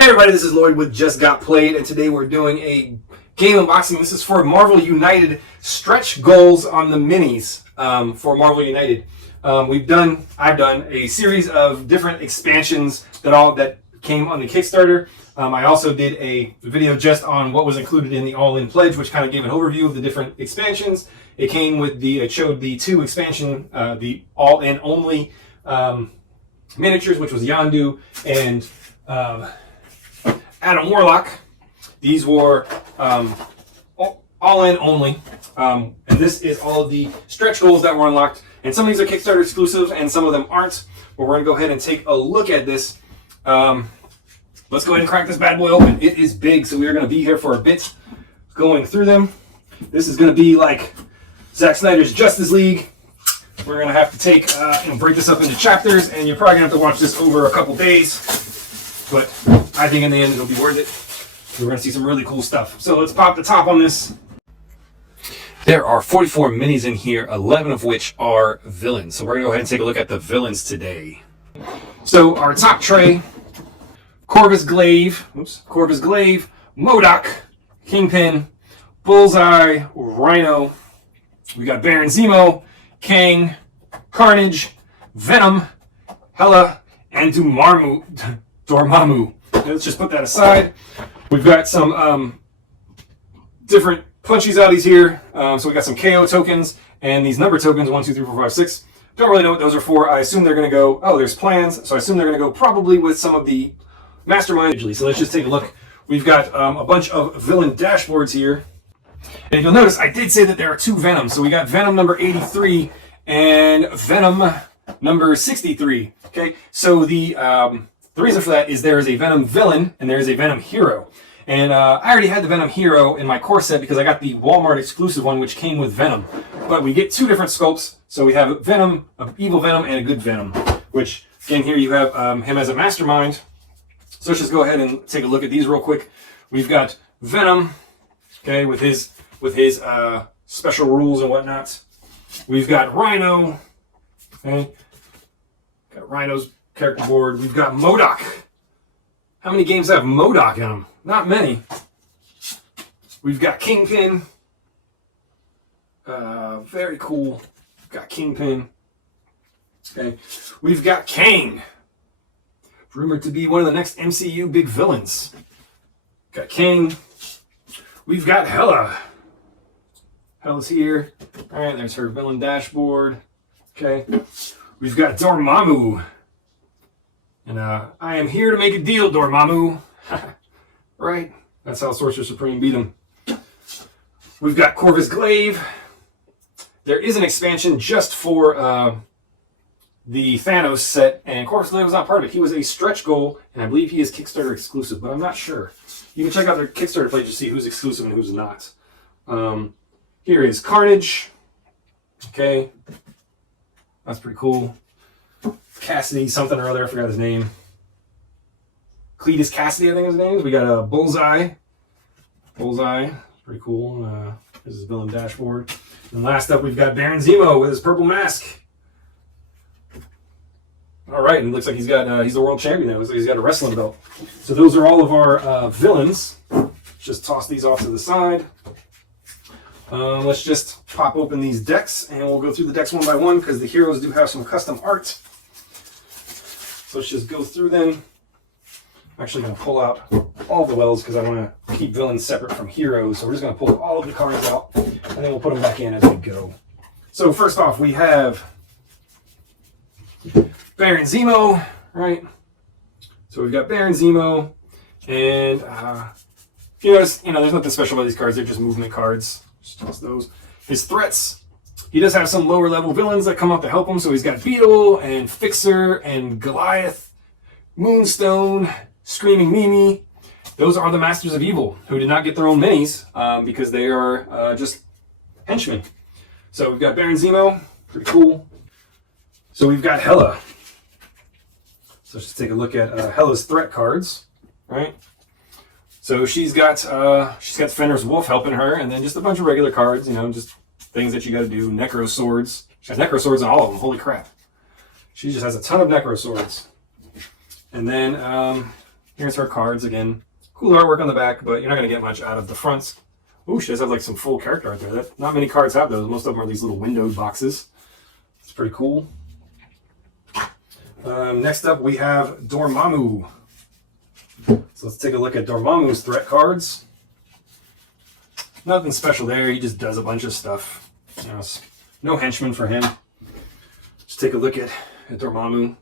Hey everybody, this is Lloyd with Just Got Played, and today we're doing a game unboxing. This is for Marvel United stretch goals on the minis for Marvel United. I've done a series of different expansions that came on the Kickstarter. I also did a video just on what was included in the All-In Pledge, which kind of gave an overview of the different expansions. It came with it showed the two expansion, the All-In Only miniatures, which was Yondu and Adam Warlock. These were all-in only, and this is all of the stretch goals that were unlocked. And some of these are Kickstarter exclusives, and some of them aren't. But we're going to go ahead and take a look at this. Let's go ahead and crack this bad boy open. It is big, so we are going to be here for a bit going through them. This is going to be like Zack Snyder's Justice League. We're going to have to take and break this up into chapters, and you're probably going to have to watch this over a couple days. But I think in the end it'll be worth it. We're going to see some really cool stuff. So let's pop the top on this. There are 44 minis in here, 11 of which are villains. So we're going to go ahead and take a look at the villains today. So our top tray, Corvus Glaive, Modoc, Kingpin, Bullseye, Rhino. We got Baron Zemo, Kang, Carnage, Venom, Hela, and Dormammu. Let's just put that aside. We've got some different punchies outies here. So we got some KO tokens and these number tokens, 1, 2, 3, 4, 5, 6. Don't really know what those are for. I assume they're going to go, there's plans. So I assume they're going to go probably with some of the mastermind. So let's just take a look. We've got a bunch of villain dashboards here. And you'll notice I did say that there are two Venoms. So we got Venom number 83 and Venom number 63. Okay, so the reason for that is there is a Venom villain and there is a Venom hero. And I already had the Venom hero in my core set because I got the Walmart exclusive one, which came with Venom. But we get two different sculpts. So we have Venom, an evil Venom, and a good Venom. Which, again, here you have him as a mastermind. So let's just go ahead and take a look at these real quick. We've got Venom, okay, with his special rules and whatnot. We've got Rhino, okay. Got Rhino's character board. We've got Modok. How many games have Modok in them? Not many. We've got Kingpin. Very cool. Got Kingpin. Okay. We've got Kang. Rumored to be one of the next MCU big villains. Got Kang. We've got Hela. Hela's here. Alright, there's her villain dashboard. Okay. We've got Dormammu. And I am here to make a deal, Dormammu. Right? That's how Sorcerer Supreme beat him. We've got Corvus Glaive. There is an expansion just for the Thanos set, and Corvus Glaive was not part of it. He was a stretch goal, and I believe he is Kickstarter exclusive, but I'm not sure. You can check out their Kickstarter page to see who's exclusive and who's not. Here is Carnage. Okay. That's pretty cool. Cassidy, something or other, I forgot his name. Cletus Cassidy, I think his name is. We got a Bullseye. Bullseye, pretty cool. This is his villain dashboard. And last up, we've got Baron Zemo with his purple mask. All right, and it looks like he's the world champion now. Looks like he's got a wrestling belt. So those are all of our villains. Just toss these off to the side. Let's just pop open these decks, and we'll go through the decks one by one because the heroes do have some custom art. So let's just go through them. I'm actually going to pull out all the wells because I want to keep villains separate from heroes. So we're just going to pull all of the cards out, and then we'll put them back in as we go. So first off, we have Baron Zemo, right? So we've got Baron Zemo, and you notice, there's nothing special about these cards. They're just movement cards. Just toss those. His threats. He does have some lower level villains that come up to help him. So he's got Beetle and Fixer and Goliath, Moonstone, Screaming Mimi. Those are the Masters of Evil who did not get their own minis because they are just henchmen. So we've got Baron Zemo, pretty cool. So we've got Hela. So let's just take a look at Hela's threat cards, right? So she's got Fenrir's Wolf helping her, and then just a bunch of regular cards, just things that you got to do. Necro Swords. She has Necro Swords on all of them. Holy crap. She just has a ton of Necro Swords. And then Here's her cards again. Cool artwork on the back, but you're not going to get much out of the fronts. Ooh, she does have like some full character art there. Not many cards have those. Most of them are these little windowed boxes. It's pretty cool. Next up, we have Dormammu. So let's take a look at Dormammu's threat cards. Nothing special there. He just does a bunch of stuff. You know, no henchman for him. Just take a look at Dormammu.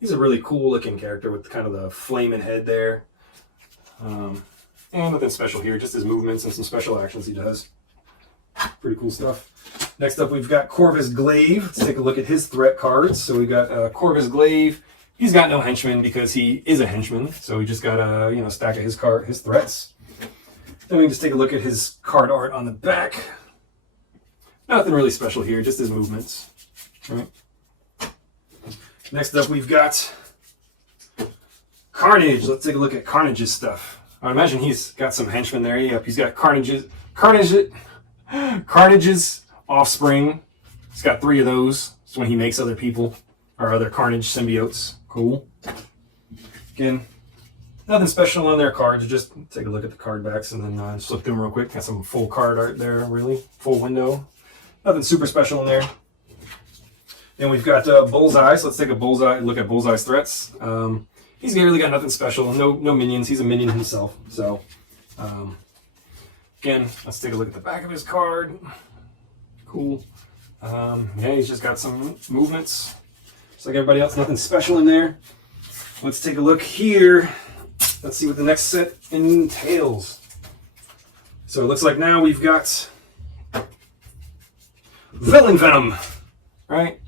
He's a really cool looking character with kind of the flaming head there. And nothing special here, just his movements and some special actions he does. Pretty cool stuff. Next up, we've got Corvus Glaive. Let's take a look at his threat cards. So we've got Corvus Glaive. He's got no henchman because he is a henchman. So we just got a stack of his threats. Then we can just take a look at his card art on the back. Nothing really special here, just his movements. Right. Next up, we've got Carnage. Let's take a look at Carnage's stuff. I imagine he's got some henchmen there. Yep, he's got Carnage's offspring. He's got 3 of those. It's when he makes other people or other Carnage symbiotes. Cool. Again, nothing special on their cards. Just take a look at the card backs and then just flip through them real quick. Got some full card art there, really. Full window. Nothing super special in there. Then we've got Bullseye. So let's take a look at Bullseye's threats. He's really got nothing special. No minions. He's a minion himself. So, again, let's take a look at the back of his card. Cool. Yeah, he's just got some movements. Just like everybody else, nothing special in there. Let's take a look here. Let's see what the next set entails. So it looks like now we've got Villain Venom, right?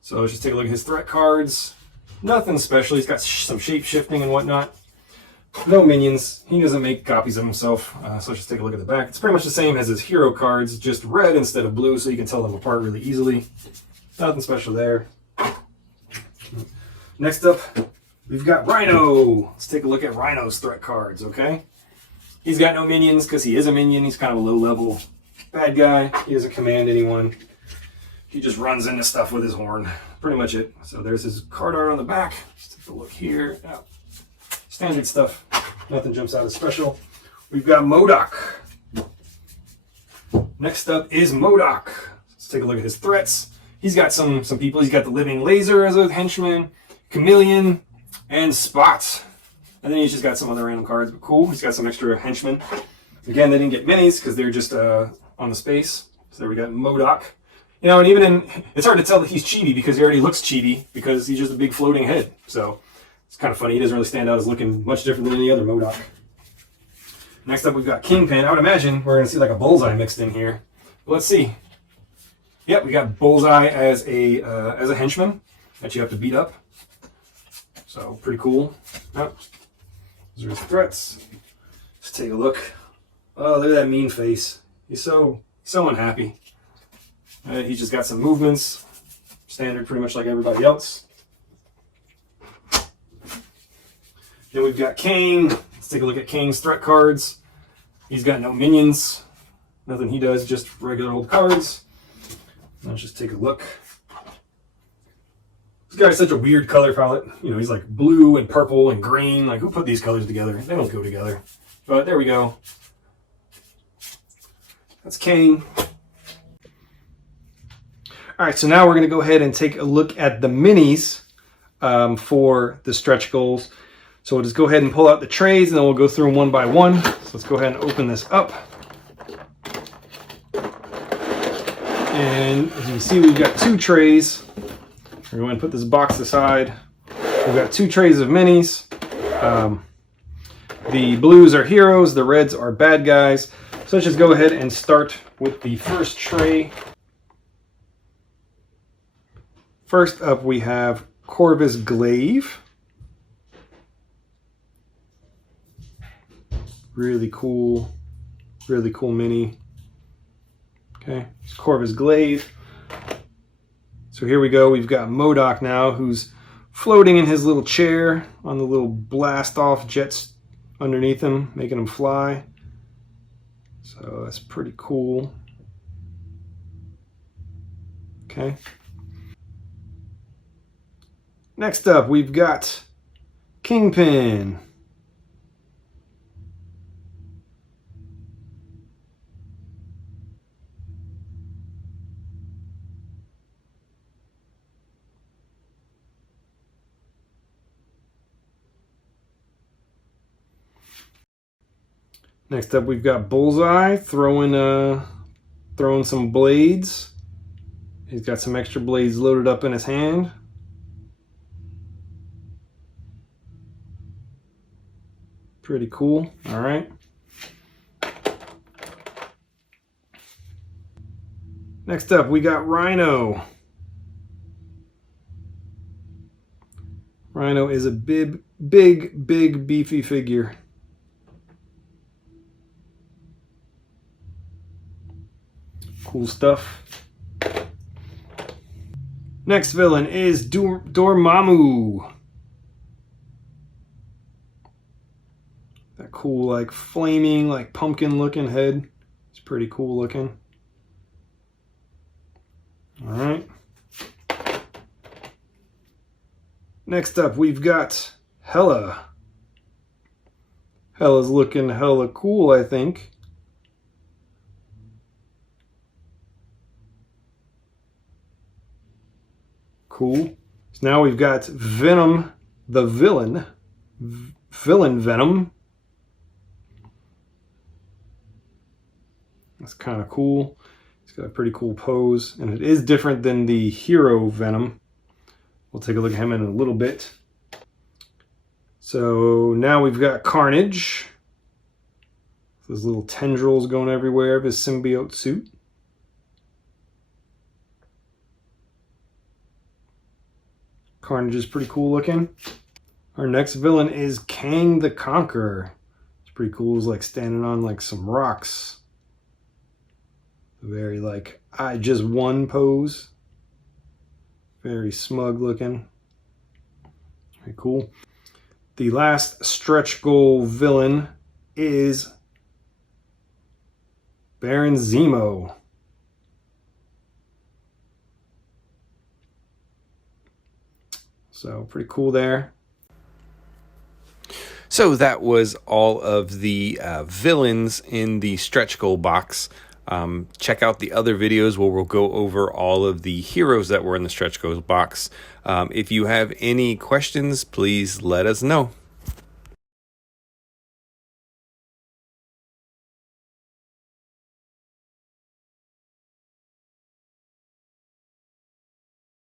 So let's just take a look at his threat cards. Nothing special. He's got some shape shifting and whatnot. No minions. He doesn't make copies of himself. So let's just take a look at the back. It's pretty much the same as his hero cards, just red instead of blue, so you can tell them apart really easily. Nothing special there. Next up, we've got Rhino. Let's take a look at Rhino's threat cards, okay? He's got no minions because he is a minion. He's kind of a low-level bad guy. He doesn't command anyone. He just runs into stuff with his horn. Pretty much it. So there's his card art on the back. Let's take a look here. Oh, standard stuff. Nothing jumps out as special. We've got Modoc. Next up is Modoc. Let's take a look at his threats. He's got some people. He's got the Living Laser as a henchman, Chameleon, and Spot. And then he's just got some other random cards, but cool. He's got some extra henchmen. Again, they didn't get minis because they're just on the space. So there we got Modoc. You know, and even it's hard to tell that he's chibi because he already looks chibi because he's just a big floating head. So it's kind of funny. He doesn't really stand out as looking much different than any other Modoc. Next up, we've got Kingpin. I would imagine we're going to see like a Bullseye mixed in here. But let's see. Yep, we got Bullseye as a henchman that you have to beat up. So pretty cool. Oh, those are his threats. Let's take a look. Oh, look at that mean face. He's so unhappy. He's just got some movements, standard pretty much like everybody else. Then we've got Kane. Let's take a look at Kane's threat cards. He's got no minions. Nothing he does, just regular old cards. Let's just take a look. This guy's such a weird color palette. You know, he's like blue and purple and green. Like, who put these colors together? They don't go together. But there we go. That's Kane. All right, so now we're going to go ahead and take a look at the minis for the stretch goals. So we'll just go ahead and pull out the trays, and then we'll go through them one by one. So let's go ahead and open this up. And as you can see, we've got 2 trays. We're going to put this box aside. We've got 2 trays of minis. The blues are heroes, the reds are bad guys. So let's just go ahead and start with the first tray. First up, we have Corvus Glaive. Really cool mini. Okay, it's Corvus Glaive. So here we go. We've got Modoc now, who's floating in his little chair on the little blast-off jets underneath him, making him fly. So that's pretty cool. Okay. Next up, we've got Kingpin. Next up, we've got Bullseye throwing some blades. He's got some extra blades loaded up in his hand. Pretty cool. All right. Next up, we got Rhino. Rhino is a big, beefy figure. Cool stuff. Next villain is Dormammu. That cool, like, flaming, like, pumpkin-looking head. It's pretty cool looking. All right. Next up, we've got Hela. Hela's looking hella cool, I think. Cool. So now we've got Venom, the villain. Villain Venom. That's kind of cool. It's got a pretty cool pose, and it is different than the hero Venom. We'll take a look at him in a little bit. So now we've got Carnage. Those little tendrils going everywhere of his symbiote suit. Carnage is pretty cool looking. Our next villain is Kang the Conqueror. It's pretty cool. He's like standing on like some rocks. Very like, I just won pose. Very smug looking. Very cool. The last stretch goal villain is Baron Zemo. So pretty cool there. So that was all of the villains in the stretch goal box. Check out the other videos where we'll go over all of the heroes that were in the stretch goal box. If you have any questions, please let us know.